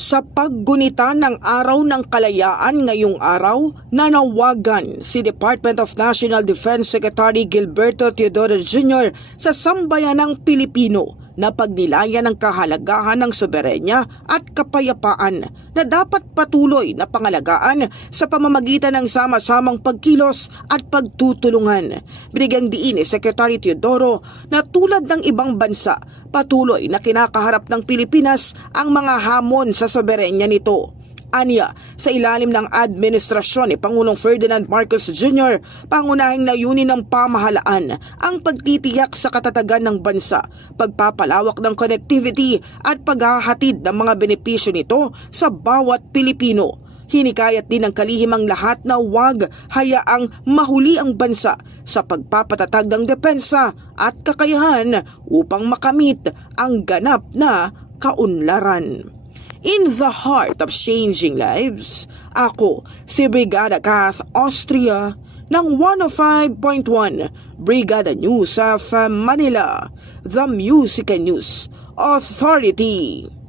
Sa paggunita ng Araw ng Kalayaan ngayong araw, nanawagan si Department of National Defense Secretary Gilberto Teodoro Jr. sa sambayanang Pilipino na pagnilayan ng kahalagahan ng soberenya at kapayapaan na dapat patuloy na pangalagaan sa pamamagitan ng sama-samang pagkilos at pagtutulungan. Binigyang diin ni Secretary Teodoro na tulad ng ibang bansa, patuloy na kinakaharap ng Pilipinas ang mga hamon sa soberenya nito. Anya, sa ilalim ng administrasyon ni Pangulong Ferdinand Marcos Jr., pangunahing layunin ng pamahalaan ang pagtitiyak sa katatagan ng bansa, pagpapalawak ng connectivity at paghahatid ng mga benepisyo nito sa bawat Pilipino. Hinikayat din ng kalihimang lahat na huwag hayaang mahuli ang bansa sa pagpapatatag ng depensa at kakayahan upang makamit ang ganap na kaunlaran. In the heart of changing lives, ako si Brigada Kath Austria ng 105.1 Brigada News of Manila, the Music and News Authority.